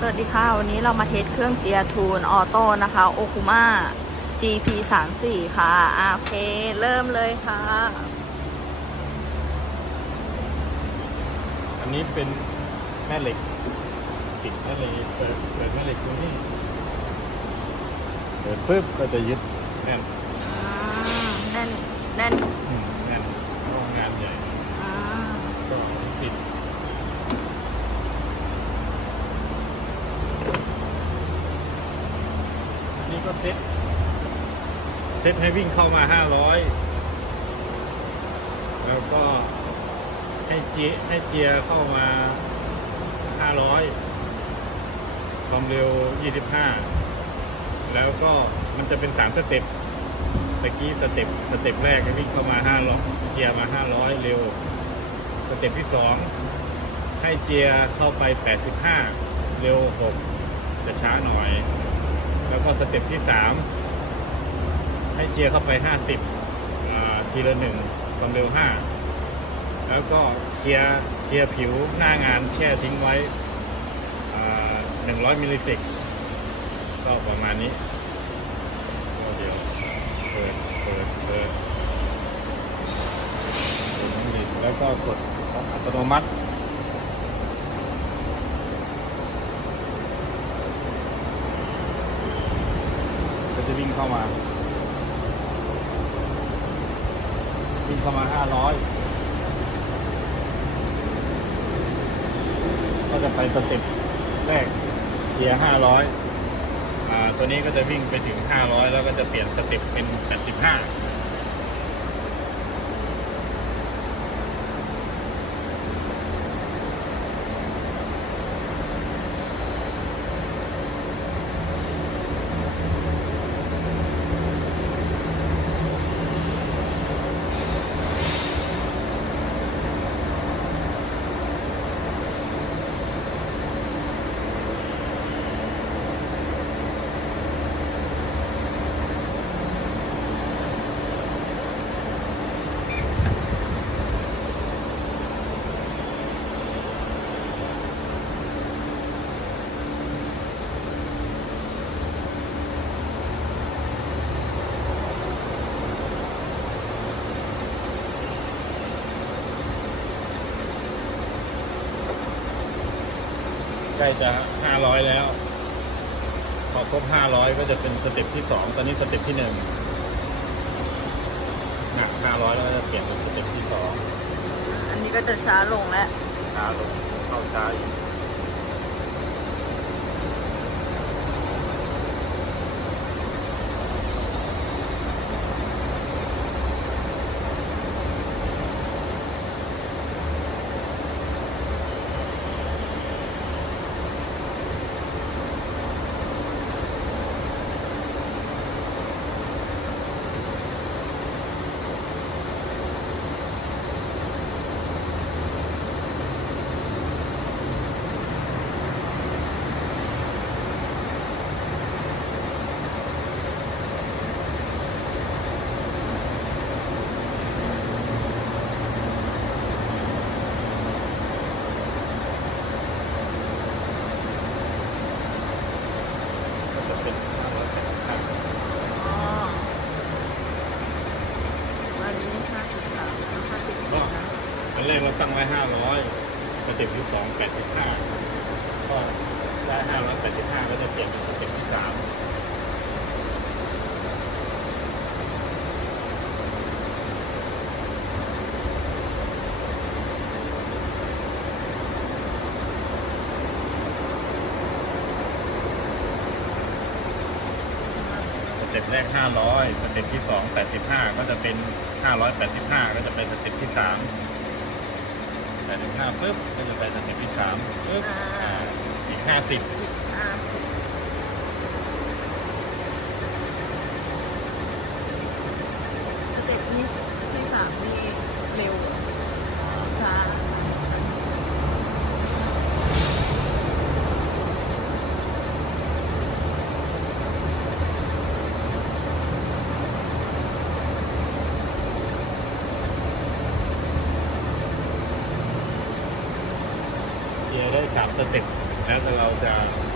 สวัสดีค่ะ วันนี้เรามาเทสเครื่องเจียร์ทูนออโต้นะคะโอคุมา GP 3 4ค่ะอะโอเค เริ่มเลยค่ะ อันนี้เป็นแม่เหล็กติดแม่เหล็กเปิดเปิดแม่เหล็กตรงนี้เปิดปุ๊บก็จะยึดแน่นอืมแน่นแน่น อืมแน่นโรงงานใหญ่ อืม ก็ปิดอันนี้ก็ เซ็ตเซ็ตให้วิ่งเข้ามาห้าร้อยแล้วก็ให้เจียให้เจียร์เข้ามาห้าร้อยความเร็วยี่สิบห้าแล้วก็มันจะเป็นสามสเต็ปตะกี้สเต็ปสเต็ปแรกให้วิ่งเข้ามาห้าร้อยเจียร์มาห้าร้อยเร็ว สเต็ปที่สองให้เจียร์เข้าไป85เร็ว6จะช้าหน่อย แล้วก็สเต็ปที่สามให้เจียร์เข้าไป 50 ทีละหนึ่งความเร็ว 5 แล้วก็เคลียร์เคลียร์ผิวหน้างานแช่ทิ้งไว้อ่า100 มิลลิเซกก็ประมาณนี้ก็เดี๋ยวเปิดเปิดเปิดแล้วก็กดอัตโนมัติ ก็จะ วิ่งเข้ามา วิ่งเข้ามา500ก็จะไปสเต็ปแรกเกียร์500อ่าตัวนี้ก็จะวิ่งไปถึง500แล้วก็จะเปลี่ยนสเต็ปเป็น85 ใกล้จะห้าร้อยแล้ว พอครบห้าร้อยก็จะเป็นสเต็ปที่สองตอนนี้สเต็ปที่หนึ่งหนักห้าร้อยแล้วก็จะเปลี่ยนเป็นสเต็ปที่สองอันนี้ก็จะช้าลงแล้วช้าลงเข้าช้าอีกก็จะเป็นห้าร้อยแปดสิบห้า อ๋ออันนี้ห้าสิบสามห้าสิบ ก็ นะ อันแรก เราตั้งไว้ห้าร้อยสเต็ปที่สองแปดสิบห้าก็ได้ห้าร้อยแปดสิบห้าก็จะเปลี่ยนเป็นสเต็ปที่สามสเต็ปแรก 500 สเต็ปที่ 2 85 ก็จะเป็น 585 ก็จะเป็นสเต็ปที่ 3 85ปุ๊บก็จะไปสเต็ปที่3ปุ๊บอ่าอีก50ห้าสิบสเต็ปนี้ที่สามนี่ สเต็ปแล้วเราจะ